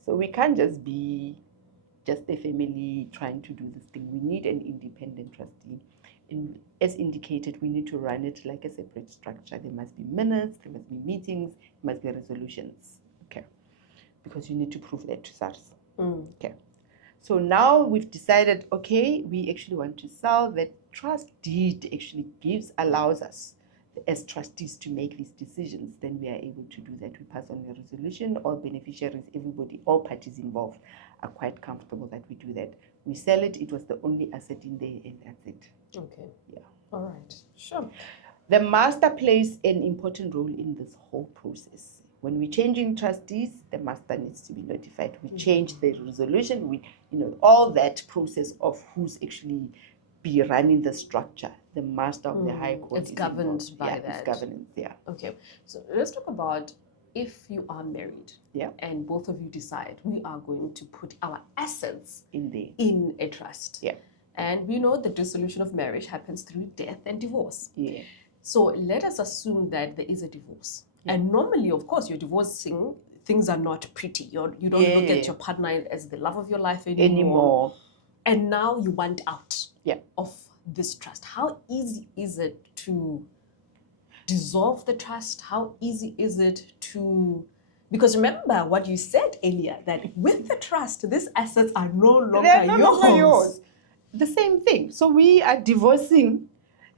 So we can't just be just a family trying to do this thing. We need an independent trustee. And as indicated, we need to run it like a separate structure. There must be minutes, there must be meetings, there must be resolutions. Okay. Because you need to prove that to SARS. Okay. So now we've decided, okay, we actually want to sell. That trust deed actually allows us as trustees to make these decisions. Then we are able to do that. We pass on a resolution. All beneficiaries, everybody, all parties involved are quite comfortable that we do that. We sell it. It was the only asset in there, and that's it. Okay. Yeah. All right. Sure. The master plays an important role in this whole process. When we're changing trustees, the master needs to be notified. We change the resolution. All that process of who's actually be running the structure. The master of the High Court is governed involved. by that. It's governance. Yeah. Okay. So let's talk about if you are married. Yeah. And both of you decide we are going to put our assets in there in a trust. Yeah. And we know the dissolution of marriage happens through death and divorce. Yeah. So let us assume that there is a divorce. Yeah. And normally, of course, you're divorcing, things are not pretty. You don't look at your partner as the love of your life anymore. And now you want out of this trust. How easy is it to dissolve the trust? How easy is it to... Because remember what you said earlier, that with the trust, these assets are no longer yours. The same thing. So we are divorcing.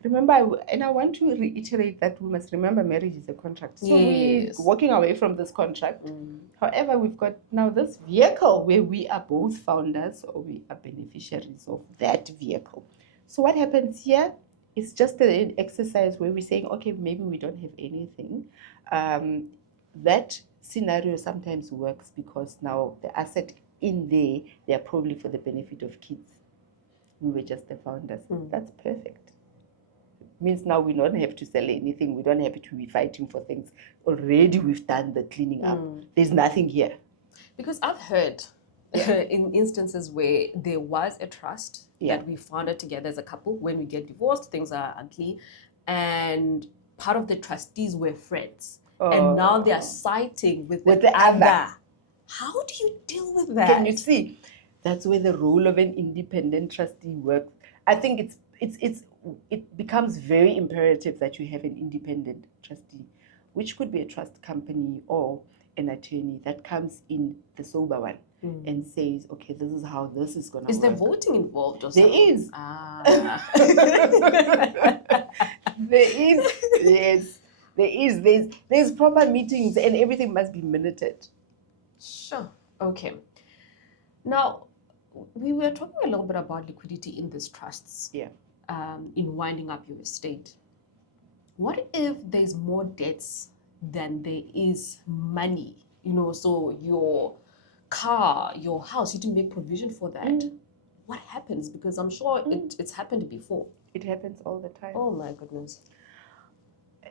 Remember, and I want to reiterate that we must remember marriage is a contract. So we're walking away from this contract. However, we've got now this vehicle where we are both founders or we are beneficiaries of that vehicle. So what happens here is just an exercise where we're saying, okay, maybe we don't have anything. That scenario sometimes works because now the asset in there, they are probably for the benefit of kids. We were just the founders. That's perfect. Means now we don't have to sell anything. We don't have to be fighting for things. Already we've done the cleaning up. There's nothing here. Because I've heard in instances where there was a trust that we founded together as a couple. When we get divorced, things are ugly, and part of the trustees were friends, and now they are siding with the other. How do you deal with that? Can you see? That's where the role of an independent trustee works. I think it becomes very imperative that you have an independent trustee, which could be a trust company or an attorney that comes in the sober one and says, okay, this is how this is going to work. Is there voting involved or There something? is. There is, yes. There is. There's proper meetings and everything must be minuted. Sure. Okay. Now, we were talking a little bit about liquidity in these trusts. Yeah. In winding up your estate. What if there's more debts than there is money? So your car, your house, you didn't make provision for that. What happens? Because I'm sure it's happened before. It happens all the time. Oh my goodness.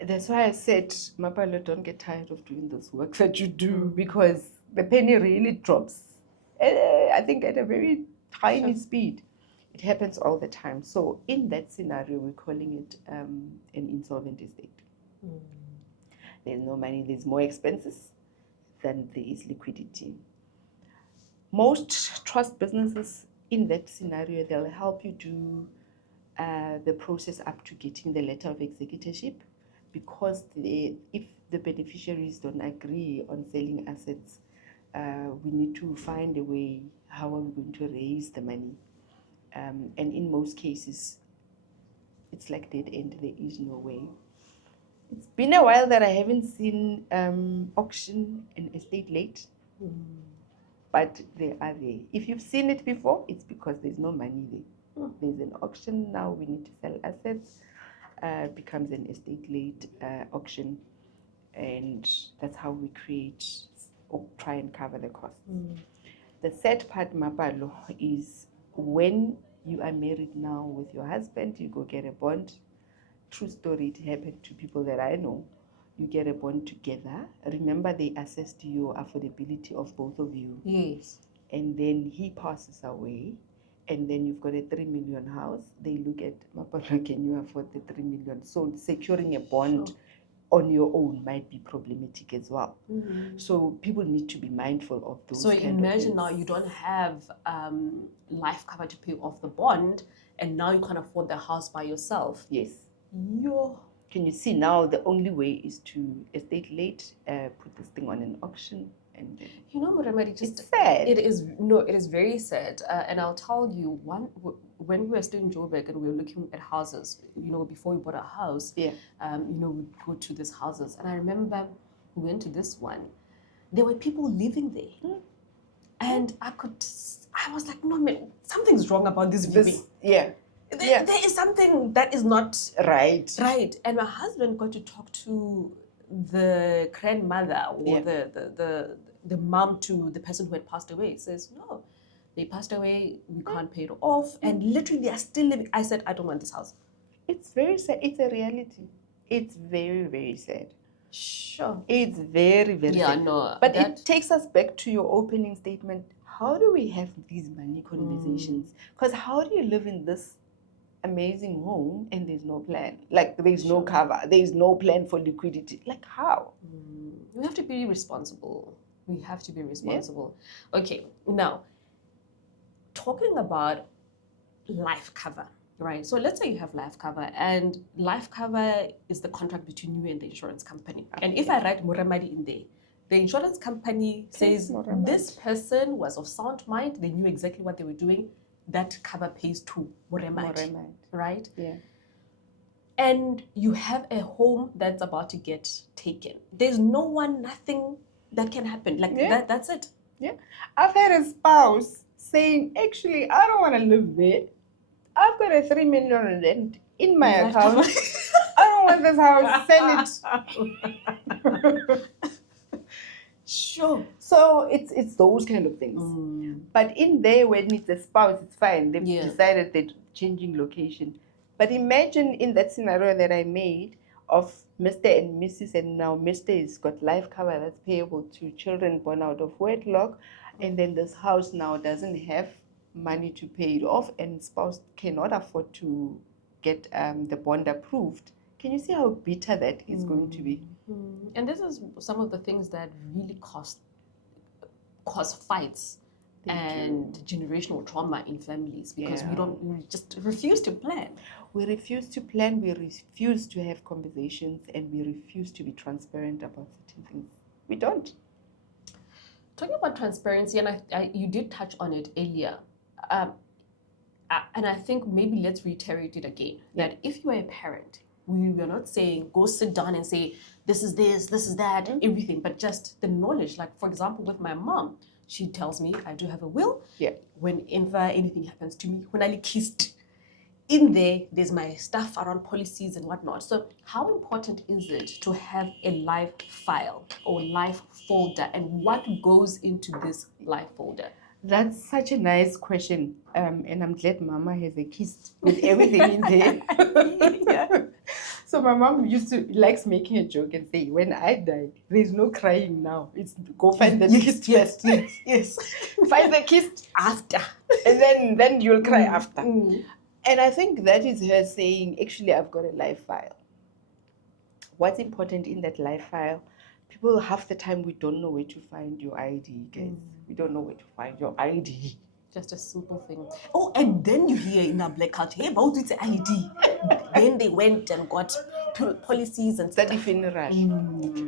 That's why I said, Mapalo, don't get tired of doing this work that you do, because the penny really drops. I think at a very tiny speed. It happens all the time. So in that scenario, we're calling it an insolvent estate. There's no money, there's more expenses than there is liquidity. Most trust businesses in that scenario, they'll help you do the process up to getting the letter of executorship, because if the beneficiaries don't agree on selling assets, we need to find a way, how are we going to raise the money? And in most cases, it's like dead end, there is no way. It's been a while that I haven't seen auction an estate late, but they are there. If you've seen it before, it's because there's no money there. There's an auction now, we need to sell assets, becomes an estate late auction, and that's how we create or try and cover the costs. The sad part, Mapalo, is when you are married now with your husband, you go get a bond. True story, it happened to people that I know. You get a bond together. Remember, they assess your affordability of both of you. Yes. And then he passes away, and then you've got a 3 million house. They look at, Mapalo, can you afford the 3 million? So securing a bond on your own might be problematic as well. So people need to be mindful of those. So imagine now you don't have life cover to pay off the bond, and now you can't afford the house by yourself. Yes. Yo. Can you see now the only way is to estate late, put this thing on an auction, and Moremadi, it's sad. It is very sad, and I'll tell you, when we were still in Joburg and we were looking at houses, before we bought a house, we'd go to these houses, and I remember we went to this one. There were people living there, and I was like, no man, something's wrong about this viewing. There is something that is not right. And my husband got to talk to the grandmother or the mom to the person who had passed away. He says, no, they passed away, we can't pay it off, and literally they are still living. I said, I don't want this house. It's very sad. It's a reality. It's very, very sad. Sure. It's very, very sad. No. But it takes us back to your opening statement. How do we have these money conversations? Because how do you live in this amazing home and there's no plan? Like, there's no cover, there's no plan for liquidity. Like, how? We have to be responsible. Okay, now talking about life cover, right? So let's say you have life cover, and life cover is the contract between you and the insurance company. And if I write Moremadi in there, the insurance company says this person was of sound mind, they knew exactly what they were doing, that cover pays to Moremadi, right? Yeah. And you have a home that's about to get taken. There's nothing that can happen. That's it. Yeah. I've had a spouse saying, actually, I don't want to live there. I've got a 3 million rent in my account. I don't want this house. Sell it. Sure. So it's those kind of things. But in there, when it's a spouse, it's fine. They've decided they're changing location. But imagine in that scenario that I made of Mr. and Mrs. and now Mr. has got life cover that's payable to children born out of wedlock, and then this house now doesn't have money to pay it off, and spouse cannot afford to get the bond approved. Can you see how bitter that is going to be? And this is some of the things that really cause fights and generational trauma in families, because we just refuse to plan. We refuse to plan, we refuse to have conversations, and we refuse to be transparent about certain things. We don't. Talking about transparency, and you did touch on it earlier, and I think maybe let's reiterate it again, that if you are a parent, we are not saying go sit down and say this is this is that, everything, but just the knowledge. Like, for example, with my mom, she tells me I do have a will. Whenever anything happens to me, when I kissed in there's my stuff around policies and whatnot. So how important is it to have a life file or life folder, and what goes into this life folder? That's such a nice question, and I'm glad Mama has a kist with everything in there. So my mom likes making a joke and say, when I die, there's no crying now. It's go find the kist first. Yes. Find the kist after, and then you'll cry after. And I think that is her saying, actually, I've got a life file. What's important in that life file? People, half the time, we don't know where to find your ID, guys. We don't know where to find your ID. Just a simple thing. Oh, and then you hear in our black culture, hey, about its ID. Then they went and got policies and stuff. The funeral.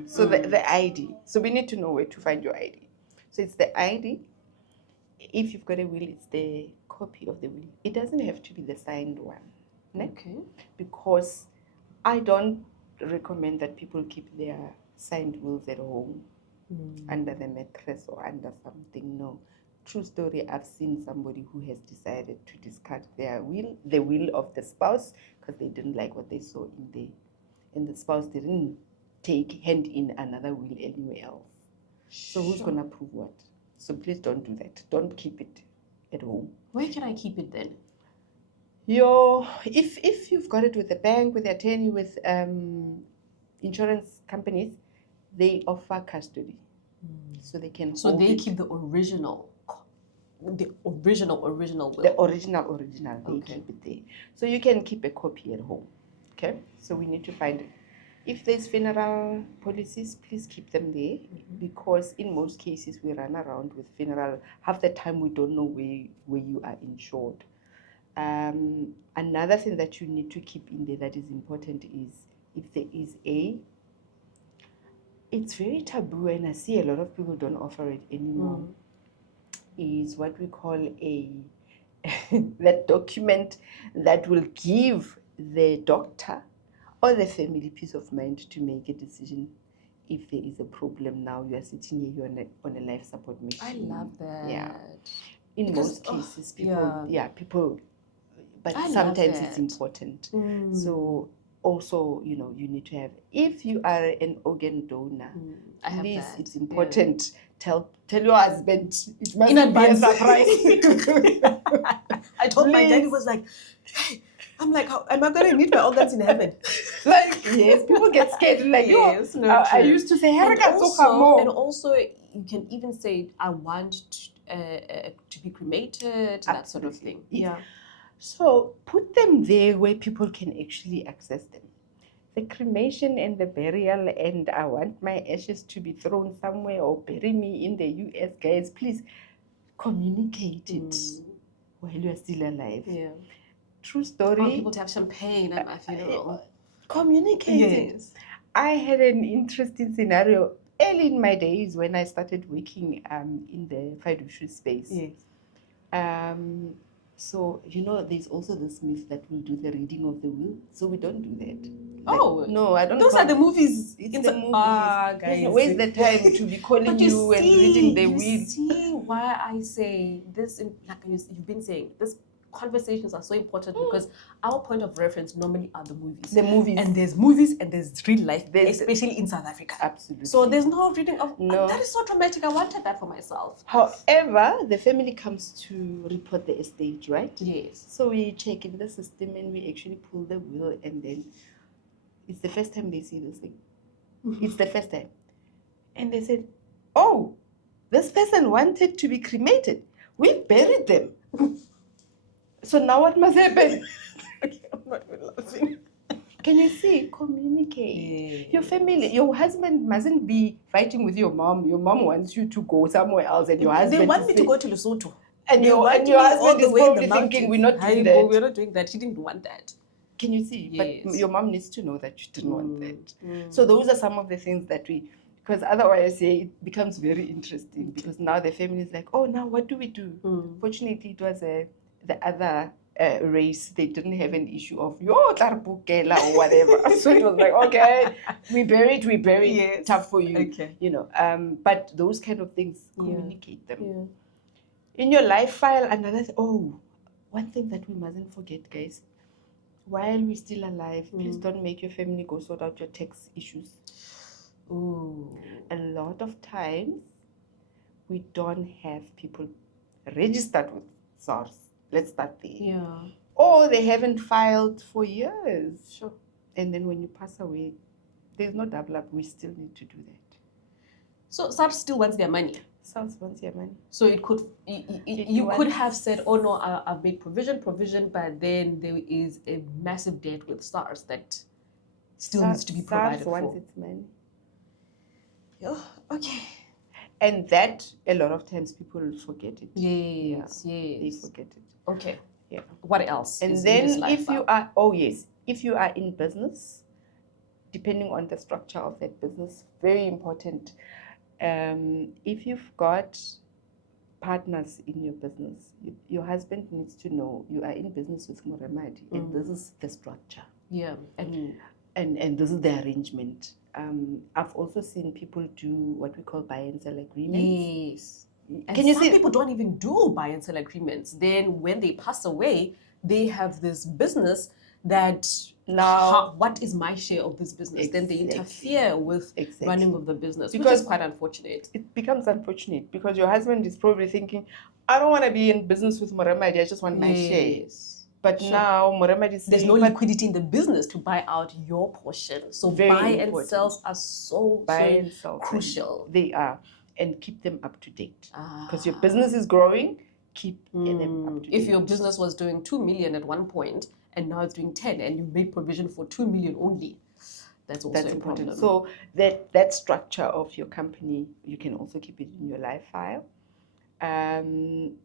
So the ID. So we need to know where to find your ID. So it's the ID. If you've got a will, it's the copy of the will. It doesn't have to be the signed one. Okay. Because I don't recommend that people keep their signed wills at home under the mattress or under something. No. True story, I've seen somebody who has decided to discard their will, the will of the spouse, because they didn't like what they saw in there. And the spouse didn't hand in another will anywhere else. So who's going to prove what? So please don't do that. Don't keep it at home. Where can I keep it then? If you've got it with the bank, with the attorney, with insurance companies, they offer custody. So they can So they keep the original will. The original, they keep it there. So you can keep a copy at home. Okay? So we need to find it. If there's funeral policies, please keep them there, because in most cases we run around with funeral. Half the time we don't know where you are insured. Another thing that you need to keep in there that is important is if there is it's very taboo, and I see a lot of people don't offer it anymore, is what we call that document that will give the doctor or the family peace of mind to make a decision if there is a problem. Now you are sitting here, you're on a life support machine. I love that. Yeah. In most cases, people, but sometimes it's important. So also, you need to have, if you are an organ donor, please, it's important. Tell your husband, it must be a surprise. I told my daddy, was like, hey, I'm like, how am I going to meet my organs in heaven? Like, yes, people get scared. Like, I used to say, and also, you can even say, I want to be cremated, that sort of thing. Yeah. So put them there where people can actually access them. The cremation and the burial, and I want my ashes to be thrown somewhere or bury me in the US, guys, please communicate it while you are still alive. Yeah. True story. I want people to have champagne at my funeral. Communicate it. I had an interesting scenario early in my days when I started working in the fiduciary space. Yes. So, there's also this myth that we'll do the reading of the will. So we don't do that. No, I don't. Those are the movies. It's the movies. Guys. Where's the time to be calling you and reading the will? You see why I say this, like you've been saying, this conversations are so important, because our point of reference normally are the movies. And there's movies and there's real life, especially in South Africa. Absolutely. So there's no reading of, that is so traumatic. I wanted that for myself. However, the family comes to report the estate, right? Yes. So we check in the system and we actually pull the will, and then It's the first time they see this thing. It's the first time. And they said, oh, this person wanted to be cremated. We buried them. So now what must happen? Okay, I'm not even laughing. Can you see? Communicate. Yes. Your family, your husband mustn't be fighting with your mom. Your mom wants you to go somewhere else, and your husband They want is me to go to Lesotho. and They your want your me all husband the is way in the probably thinking we're mountains. not doing Hayibo, that. we're not doing that. She didn't want that. Can you see? Yes. But your mom needs to know that you didn't want that. Mm. So those are some of the things that we, because otherwise it becomes very interesting because now the family is like, oh, now what do we do? Fortunately, it was the other race. They didn't have an issue of yo tarbukela or whatever. So it was like, okay, we buried. Yes. Tough for you. Okay. You know. But those kind of things, communicate them. Yeah. In your life file, one thing that we mustn't forget, guys. While we're still alive, please don't make your family go sort out your tax issues. Ooh. A lot of times, we don't have people registered with SARS. Let's start there. Yeah. Or they haven't filed for years. Sure. And then when you pass away, there's no double up. We still need to do that. So SARS still wants their money. SARS wants your money. So it could you could have said, oh no, I've made provision, but then there is a massive debt with SARS that still needs to be provided SARS wants for. its money. Oh, okay. And that, a lot of times, people forget it. Yes, They forget it. Okay. Yeah. What else? And is then in this life if you are, if you are in business, depending on the structure of that business, very important. If you've got partners in your business, your husband needs to know you are in business with Moremadi, and this is the structure. Yeah, and this is the arrangement. I've also seen people do what we call buy and sell agreements. Yes. And some people don't even do buy and sell agreements. Then when they pass away, they have this business that now, what is my share of this business? Then they interfere with running of the business, because which is quite unfortunate. It becomes unfortunate because your husband is probably thinking, I don't want to be in business with Moremadi, I just want my share. But now Moremadi is saying, there's no liquidity in the business to buy out your portion. So buy and sells are so crucial. They are. And keep them up to date. Because your business is growing, keep them up to date. If your business was doing 2 million at one point and now it's doing 10 and you made provision for 2 million only, that's also important. So that structure of your company, you can also keep it in your life file. And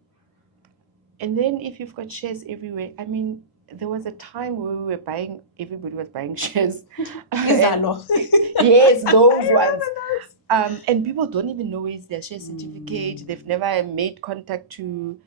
then if you've got shares everywhere, I mean, there was a time where we were buying, everybody was buying shares. Yes, those ones. And people don't even know where is their share certificate. They've never made contact to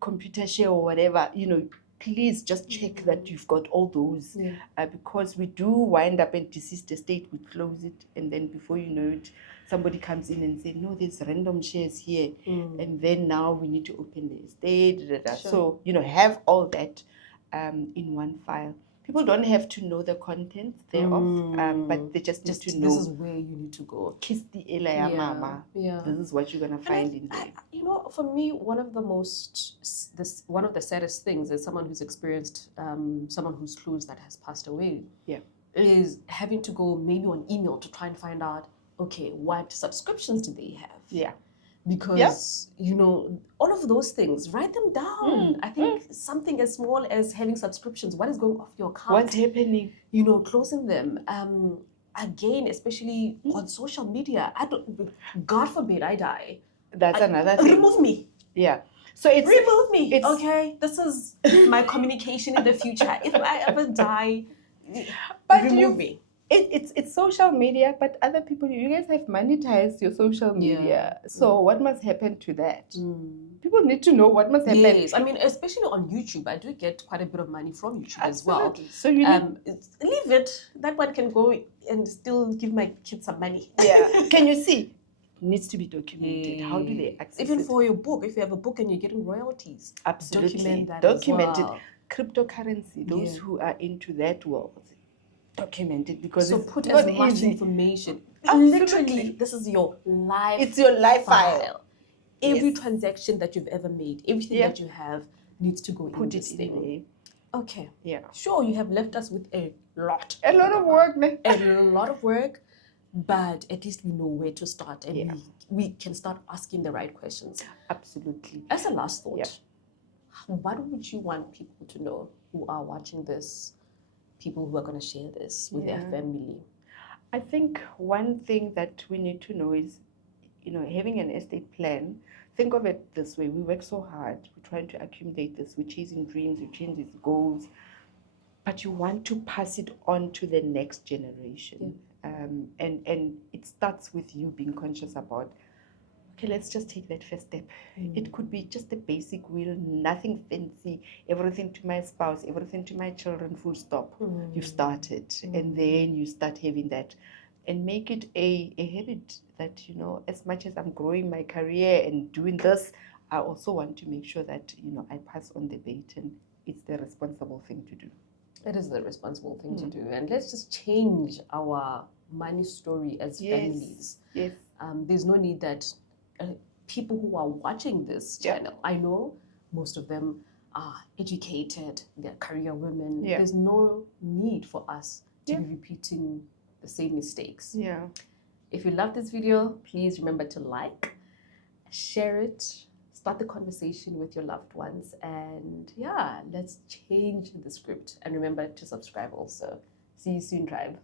computer share or whatever. You know, please just check that you've got all those. Because we do wind up in deceased estate, we close it, and then before you know it, somebody comes in and say, no, there's random shares here. And then now we need to open the estate. So, you know, have all that in one file. People don't have to know the content thereof, but they just need to know. This is where you need to go. Kiss the Elaya Mama. This is what you're going to find in there. You know, for me, one of the saddest things as someone who's experienced, someone who's close that has passed away, is having to go maybe on email to try and find out, okay, what subscriptions do they have? Because, you know, all of those things, write them down. I think something as small as having subscriptions, what is going off your account? What's happening? You know, closing them. Again, especially on social media, God forbid I die. That's another thing. Remove me. So it's remove me. Okay, this is my communication in the future. If I ever die, remove me. It's social media, but other people, you guys have monetized your social media. So what must happen to that? People need to know what must happen. Yes, I mean, especially on YouTube, I do get quite a bit of money from YouTube as well. So you leave it. That one can go and still give my kids some money. Can you see? It needs to be documented. How do they access Even it? for your book, if you have a book and you're getting royalties, absolutely document that as well. Well. Cryptocurrency, those who are into that world, document it, because so it's put not as much easy. Information. Absolutely. Literally, this is your life. It's your life file. Every transaction that you've ever made, everything that you have needs to go put in this it thing. in there. Okay. Yeah. Sure, you have left us with a lot. A lot of work, man. A lot of work, but at least we know where to start, and Yeah. we can start asking the right questions. Absolutely. As a last thought, Yeah. what would you want people to know who are watching this, people who are going to share this with their Yeah. family? I think one thing that we need to know is, having an estate plan, think of it this way. We work so hard. We're trying to accumulate this. We're chasing dreams. We're chasing goals. But you want to pass it on to the next generation. And it starts with you being conscious about, okay, let's just take that first step. It could be just a basic will, nothing fancy, everything to my spouse, everything to my children, full stop. You've started. And then you start having that. And make it a habit that, as much as I'm growing my career and doing this, I also want to make sure that, I pass on the baton. It's the responsible thing to do. It is the responsible thing to do. And let's just change our money story as families. Yes. There's no need that people who are watching this channel, I know most of them are educated, they're career women. Yeah. There's no need for us to be repeating the same mistakes. Yeah. If you love this video, please remember to like, share it, start the conversation with your loved ones, and let's change the script. And remember to subscribe also. See you soon, tribe.